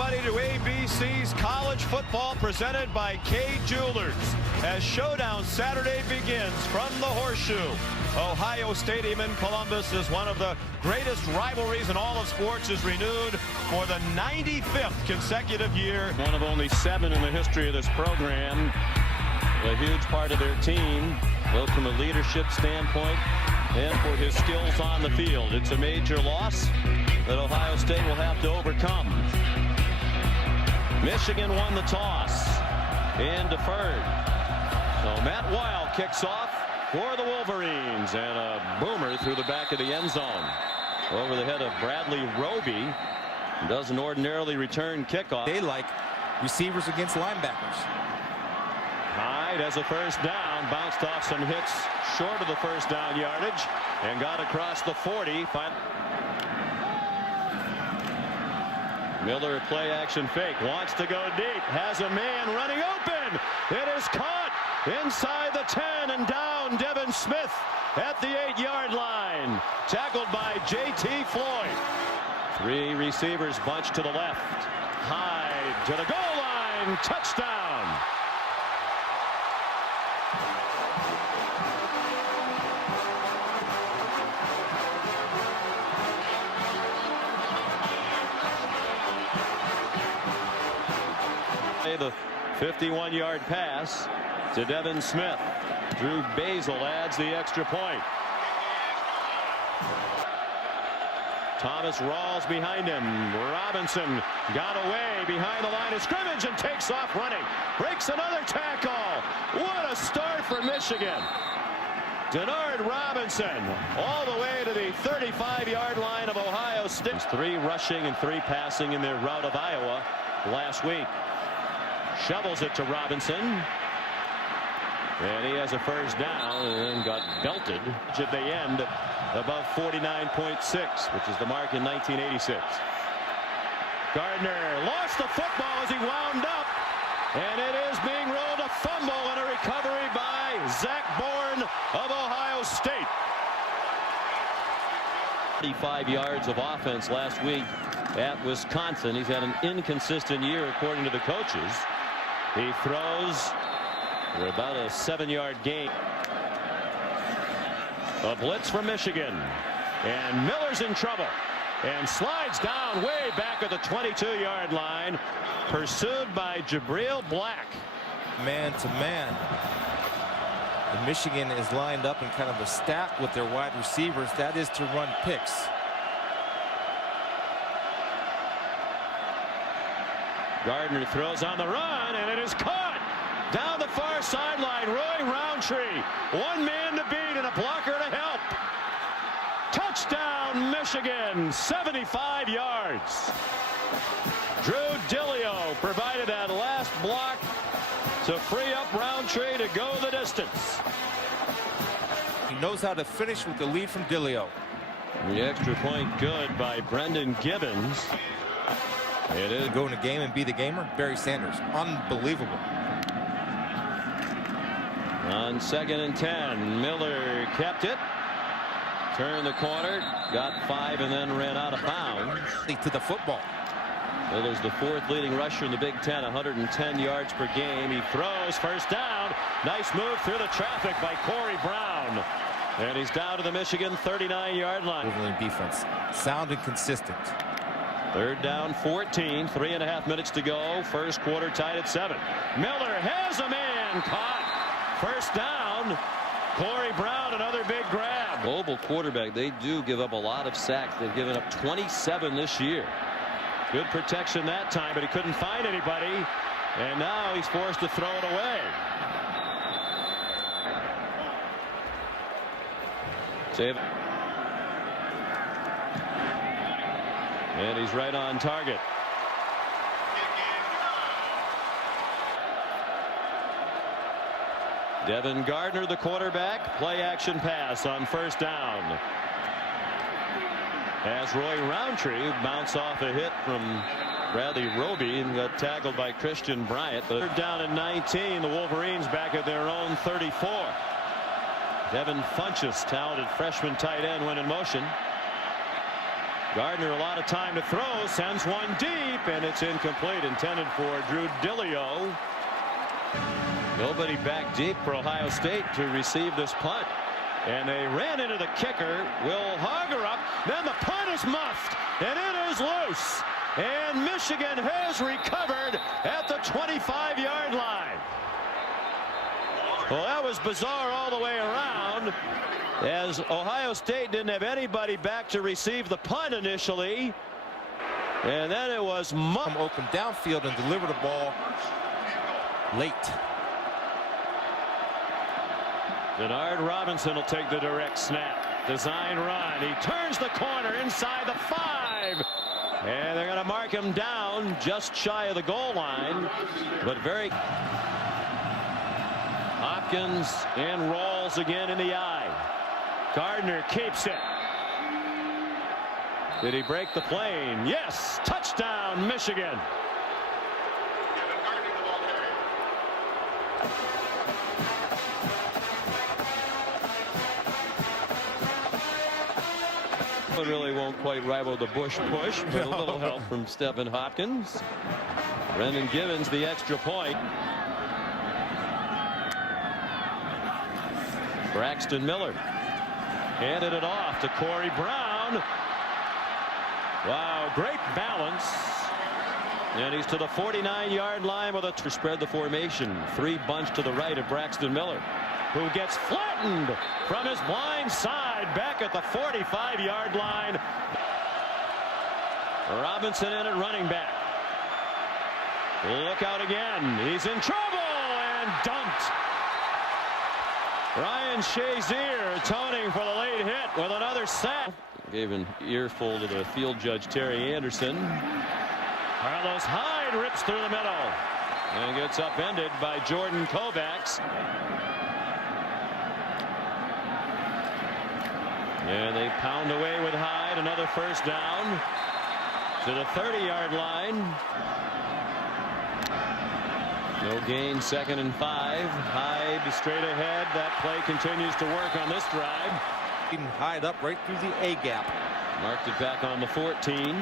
everybody to ABC's College Football presented by Kay Jewelers as Showdown Saturday begins from the Horseshoe. Ohio Stadium in Columbus is one of the greatest rivalries in all of sports, is renewed for the 95th consecutive year. One of only 7 in the history of this program. A huge part of their team, both from a leadership standpoint and for his skills on the field. It's a major loss that Ohio State will have to overcome. Michigan won the toss and deferred. So Matt Weil kicks off for the Wolverines, and a boomer through the back of the end zone over the head of Bradley Roby. Doesn't ordinarily return kickoff. They like receivers against linebackers. Hyde has a first down, bounced off some hits short of the first down yardage and got across the 40. Miller play action fake, wants to go deep, has a man running open. It is caught inside the 10 and down. Devin Smith at the 8-yard line, tackled by J.T. Floyd. 3 receivers bunched to the left. Hyde to the goal line, touchdown. The 51-yard pass to Devin Smith. Drew Basil adds the extra point. Thomas Rawls behind him. Robinson got away behind the line of scrimmage and takes off running. Breaks another tackle. What a start for Michigan. Denard Robinson all the way to the 35-yard line of Ohio State. 3 rushing and 3 passing in their rout of Iowa last week. Shovels it to Robinson. And he has a first down and got belted. Should they end above 49.6, which is the mark in 1986. Gardner lost the football as he wound up. And it is being rolled, a fumble and a recovery by Zach Bourne of Ohio State. 35 yards of offense last week at Wisconsin. He's had an inconsistent year according to the coaches. He throws for about a 7-yard gain. A blitz from Michigan, and Miller's in trouble and slides down way back at the 22-yard line, pursued by Jabril Black. Man to man. And Michigan is lined up in kind of a stack with their wide receivers. That is to run picks. Gardner throws on the run, and it is caught down the far sideline. Roy Roundtree, 1 man to beat and a blocker to help. Touchdown Michigan, 75 yards. Drew Dillio provided that last block to free up Roundtree to go the distance. He knows how to finish with the lead from Dillio. The extra point good by Brendan Gibbons. It is go in a game and be the gamer. Barry Sanders, unbelievable. On 2nd and 10, Miller kept it, turned the corner, got 5, and then ran out of bounds. To the football. Miller's the 4th leading rusher in the Big Ten, 110 yards per game. He throws, first down. Nice move through the traffic by Corey Brown. And he's down to the Michigan 39-yard line. Wolverine defense, sound and consistent. 3rd down, 14, 3.5 minutes to go. First quarter tied at 7. Miller has a man caught. First down. Corey Brown, another big grab. Global quarterback. They do give up a lot of sacks. They've given up 27 this year. Good protection that time, but he couldn't find anybody. And now he's forced to throw it away. Save it. And he's right on target. Devin Gardner, the quarterback. Play action pass on first down. As Roy Roundtree bounced off a hit from Bradley Roby and got tackled by Christian Bryant. But 3rd down and 19. The Wolverines back at their own 34. Devin Funchess, talented freshman tight end, went in motion. Gardner a lot of time to throw, sends one deep, and it's incomplete, intended for Drew Dilio. Nobody back deep for Ohio State to receive this punt. And they ran into the kicker, Will Hagerup. Then the punt is muffed, and it is loose. And Michigan has recovered at the 25-yard line. Well, that was bizarre all the way around, as Ohio State didn't have anybody back to receive the punt initially. And then it was muffed. Open downfield and deliver the ball late. Denard Robinson will take the direct snap. Design run. He turns the corner inside the 5. And they're going to mark him down just shy of the goal line. But very... Hopkins and Rawls again in the eye. Gardner keeps it. Did he break the plane? Yes. Touchdown, Michigan. Really won't quite rival the Bush push, but a little help from Stephen Hopkins. Brendan Gibbons the extra point. Braxton Miller handed it off to Corey Brown. Wow, great balance. And he's to the 49-yard line with a spread the formation. 3 bunch to the right of Braxton Miller, who gets flattened from his blind side back at the 45-yard line. Robinson in at running back. Look out again. He's in trouble and dumped. Ryan Shazier atoning for the late hit with another sack. Gave an earful to the field judge Terry Anderson. Carlos Hyde rips through the middle and gets upended by Jordan Kovacs. And they pound away with Hyde. Another first down to the 30-yard line. No gain, 2nd and 5. Hyde straight ahead. That play continues to work on this drive. Hyde up right through the A gap. Marked it back on the 14.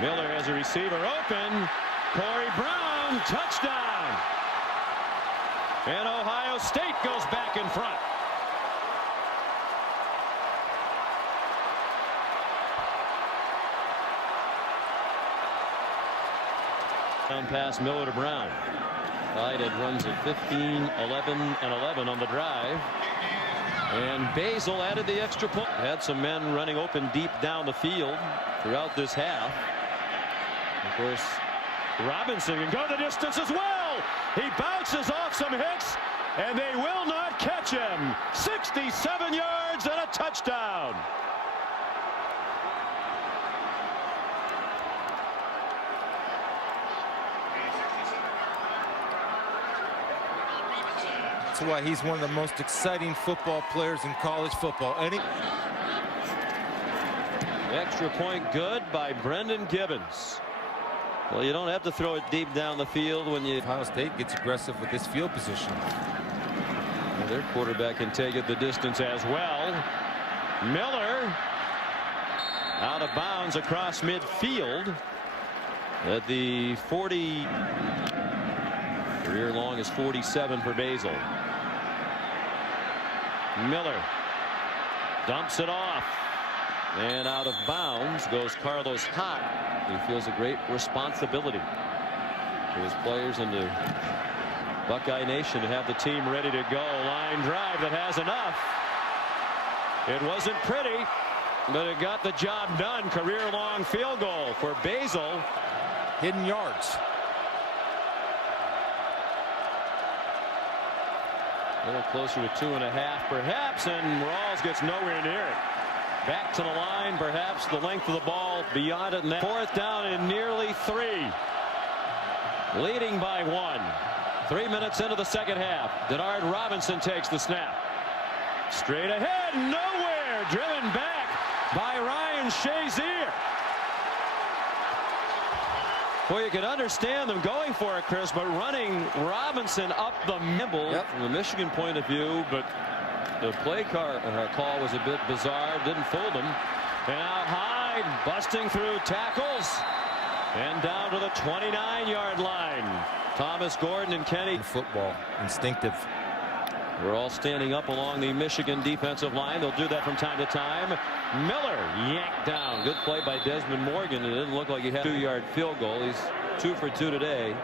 Miller has a receiver open. Corey Brown, touchdown. And Ohio State goes back in front. Down pass Miller to Brown. Hyde runs at 15, 11, and 11 on the drive. And Basil added the extra point. Had some men running open deep down the field throughout this half. Of course, Robinson can go the distance as well. He bounces off some hits, and they will not catch him. 67 yards and a touchdown. That's why he's one of the most exciting football players in college football. Extra point good by Brendan Gibbons. Well, you don't have to throw it deep down the field when you... Ohio State gets aggressive with this field position. Well, their quarterback can take it the distance as well. Miller out of bounds across midfield at the 40. Career long is 47 for Basil. Miller dumps it off, and out of bounds goes Carlos Hyde. He feels a great responsibility to his players and to Buckeye Nation to have the team ready to go. Line drive that has enough. It wasn't pretty, but it got the job done. Career long field goal for Basil. Hidden yards. A little closer to 2.5 perhaps, and Rawls gets nowhere near it. Back to the line, perhaps the length of the ball beyond it, and that 4th down and nearly 3. Leading by 1. 3 minutes into the second half. Denard Robinson takes the snap. Straight ahead, nowhere. Driven back by Ryan Shazier. Well, you can understand them going for it, Chris, but running Robinson up the middle from the Michigan point of view, but the play call was a bit bizarre. Didn't fool them. And now Hyde side, busting through tackles, and down to the 29-yard line. Thomas Gordon and Kenny. Football, instinctive. We're all standing up along the Michigan defensive line. They'll do that from time to time. Miller yanked down. Good play by Desmond Morgan. It didn't look like he had a 2-yard field goal. He's 2 for 2 today.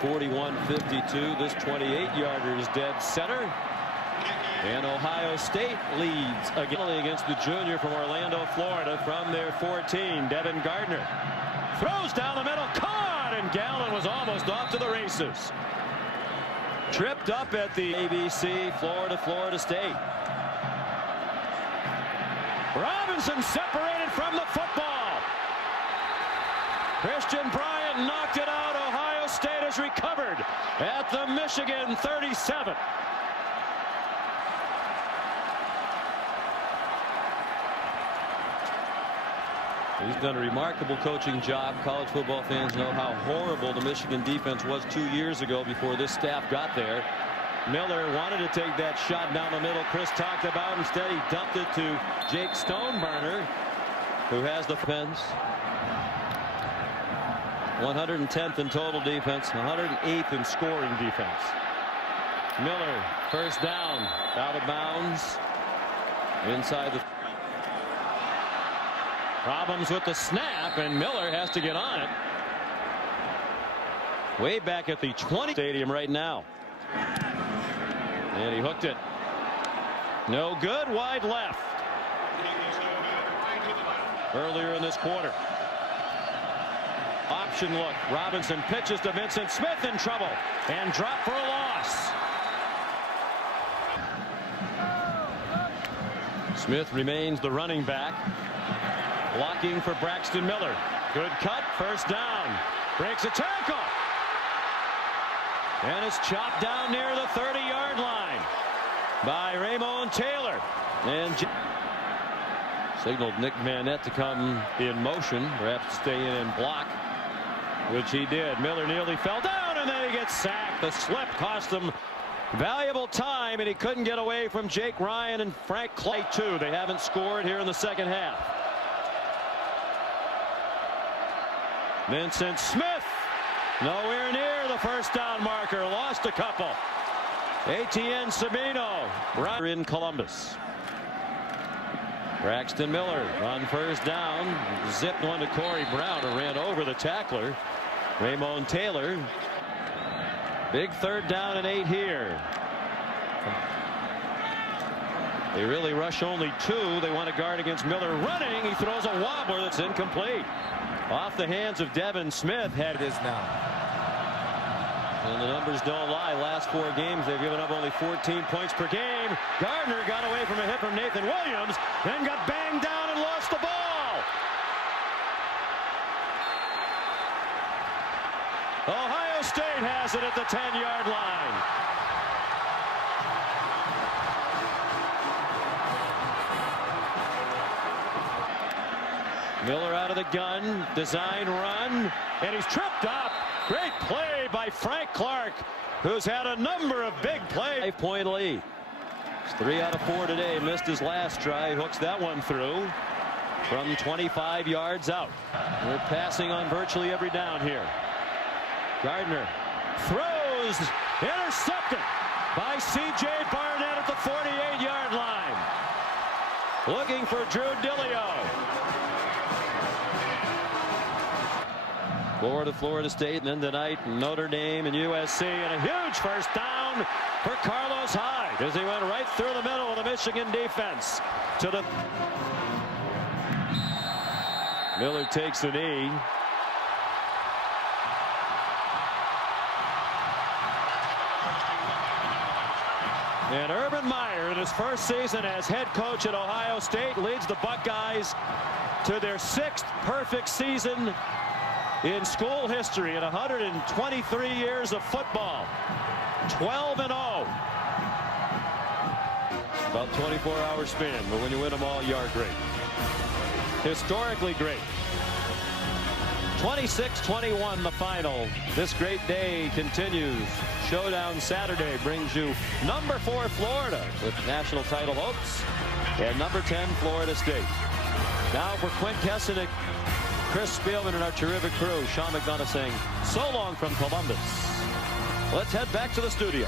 41-52. This 28-yarder is dead center. And Ohio State leads again against the junior from Orlando, Florida, from their 14. Devin Gardner throws down the middle, caught, and Gallen was almost off to the races. Tripped up at the ABC, Florida State. Robinson separated from the football. Christian Bryant knocked it out. Ohio State has recovered at the Michigan 37. He's done a remarkable coaching job. College football fans know how horrible the Michigan defense was 2 years ago before this staff got there. Miller wanted to take that shot down the middle Chris talked about. Instead, he dumped it to Jake Stoneburner, who has the fence. 110th in total defense, 108th in scoring defense. Miller, first down, out of bounds, inside the. Problems with the snap, and Miller has to get on it. Way back at the 20 stadium right now. And he hooked it. No good, wide left. Earlier in this quarter. Option look. Robinson pitches to Vincent Smith, in trouble and dropped for a loss. Smith remains the running back. Blocking for Braxton Miller. Good cut, first down. Breaks a tackle. And it's chopped down near the 30-yard line by Raymond Taylor. And signaled Nick Manette to come in motion, perhaps stay in and block, which he did. Miller nearly fell down, and then he gets sacked. The slip cost him valuable time, and he couldn't get away from Jake Ryan and Frank Clay, too. They haven't scored here in the second half. Vincent Smith nowhere near the first down marker, lost a couple. Etienne Sabino in Columbus. Braxton Miller on first down, zipped one to Corey Brown, who ran over the tackler. Raymond Taylor. Big third down and 8 here. They really rush only 2. They want to guard against Miller running. He throws a wobbler that's incomplete. Off the hands of Devin Smith. It is now. And the numbers don't lie. Last 4 games, they've given up only 14 points per game. Gardner got away from a hit from Nathan Williams, then got banged down and lost the ball. Ohio State has it at the 10-yard line. Miller out of the gun, design run, and he's tripped up. Great play by Frank Clark, who's had a number of big plays. 5-point lead. It's 3 out of 4 today. Missed his last try. Hooks that one through from 25 yards out. We're passing on virtually every down here. Gardner throws, intercepted by C.J. Barnett at the 48-yard line. Looking for Drew Dillio. Florida State, and then tonight Notre Dame and USC, and a huge first down for Carlos Hyde as he went right through the middle of the Michigan defense to the. Miller takes a knee. And Urban Meyer, in his first season as head coach at Ohio State, leads the Buckeyes to their 6th perfect season in school history in 123 years of football. 12-0. About 24-hour span, but when you win them all, you are great. Historically great. 26-21 the final. This great day continues. Showdown Saturday brings you number 4 Florida with national title hopes and number 10 Florida State. Now for Quint Kessenich, Chris Spielman, and our terrific crew. Sean McDonough saying so long from Columbus. Let's head back to the studio.